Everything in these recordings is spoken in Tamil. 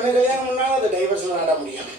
எத்தனை கல்யாணம் பண்ணாலும் அது டைவர்ஸ்ல நட முடியும்.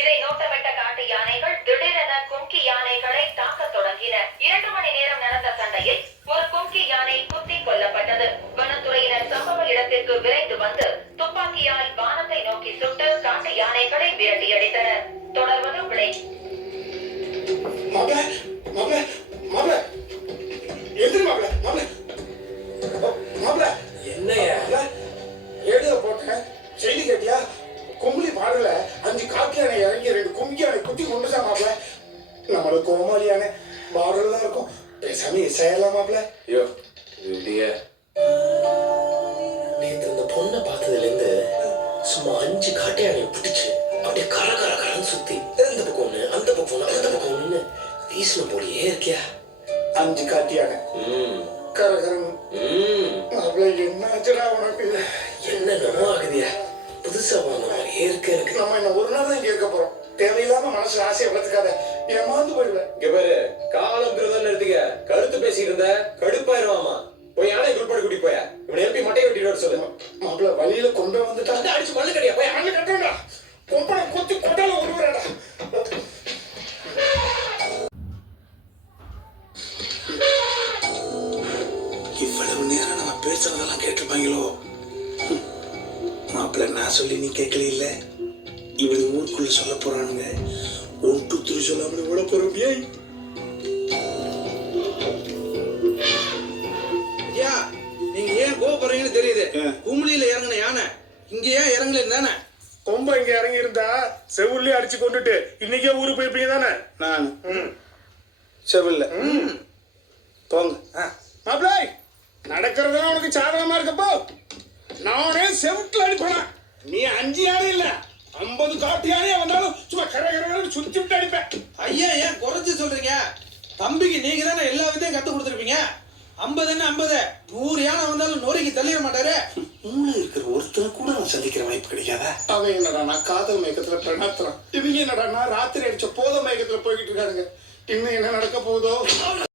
இதை நோட்டமிட்ட காட்டு யானைகள் திடீரென கும்கி யானைகளை தாக்க தொடங்கின. 2 மணி நேரம் நடந்த சண்டையில் ஒரு கும்கி யானை குத்தி கொல்லப்பட்டது. வனத்துறையினர் சம்பவ இடத்திற்கு விரைந்து வந்து துப்பாக்கியால் வானத்தை நோக்கி சுட்டு காட்டு யானைகளை விரட்டி அடித்தனர். தொடர்வது விளை. செய்தி கேட்டியா? கும்பலி பாடல 5 காட்டு யானை இறங்கி 2 கும்கி யானை குத்தி கொண்டுச்சா மாப்ள. நம்மளுக்கு கோமாளியான பார்டர்ல தான் இருக்கும். பேசாம இசையலாம் மாப்ள. ஐயோ இப்படியே நேற்று இந்த பொண்ணை பார்த்ததுல இருந்து சும்மா 5 காட்டு யானையை பிடிச்சு அப்படியே கர கர கரன்னு சுத்தி இந்த பக்கம் ஒண்ணு அந்த பக்கம் ஒண்ணு அந்த பக்கம் ஒண்ணு வீசின போலியே இருக்கியா? 5 காட்டு யானை கரகரன் மாப்ள. என்ன ஆச்சுடா உனக்கு? என்னென்னமோ ஆகுதியா? புதுசா வாழ்ந்த மாதிரியே இருக்கு எனக்கு. நம்ம என்ன ஒரு நாள் தான் இங்க இருக்க போறோம். தேவையில்லாம மனசுல ஆசையை வளர்த்துக்காத, ஏமாந்து போயிடுவேன். இங்க பாரு, காலம் பிறதான் நிறுத்திக்க. கருத்து பேசிட்டு இருந்த கடுப்பாயிருவாமா. போய் யானை குளிப்பாடு கூட்டி போய இவனை எழுப்பி மட்டையை வெட்டிட்டு வர சொல்லு. மாப்பிள்ள வழியில கொண்டு வந்துட்டாங்க. அடிச்சு மண்ணு கடியா போய் மண்ணு கட்டுறா. கொம்பனை கொத்தி கொட்டால உருவரடா. இவ்வளவு நேரம் நம்ம பேசுறதெல்லாம் கேட்டிருப்பாங்களோ? மாப்பிள்ள நான் சொல்லி நீ கேட்கல இல்ல. இவரு ஊருக்குள்ள சொல்ல போறானுங்க. 1 2 3 சொல்லாம விட போறோம். ஐயா, நீங்க ஏன் கோபப்படுறீங்கன்னு தெரியுது. கும்ளியில இறங்கின யானை இங்க ஏன் இறங்கல தானே? கொம்ப இங்க இறங்கி இருந்தா செவுள்ளே அடிச்சு கொண்டுட்டு இன்னைக்கே ஊருக்கு போயிருப்பீங்க தானே? நான் செவில்ல போங்க மாப்பிள்ள. நடக்கிறதுலாம் உனக்கு சாதகமா இருக்கப்போ. நானே செவுட்டுல அடிப்பேன். நீ 5 யானை இல்ல 50 காட்டு யானையா வந்தாலும் சும்மா கரை சுத்தி விட்டு அடிப்பேன். ஐயா, ஏன் குறைச்சு சொல்றீங்க? தம்பிக்கு நீங்க தானே எல்லா விதையும் கத்து கொடுத்துருப்பீங்க. 50 என்ன 50, 100 யானை வந்தாலும் நொறுக்கி தள்ளிட மாட்டாரு. மூளை இருக்கிற ஒருத்தரை கூட நான் சந்திக்கிற வாய்ப்பு கிடைக்காதா? அவன் என்னடா நான் காதல் மயக்கத்துல பிரணாத்துறான். இவங்க என்னடா நான் ராத்திரி அடிச்ச போத மயக்கத்துல போய்கிட்டு இருக்காங்க. இன்னும் என்ன நடக்க போகுதோ?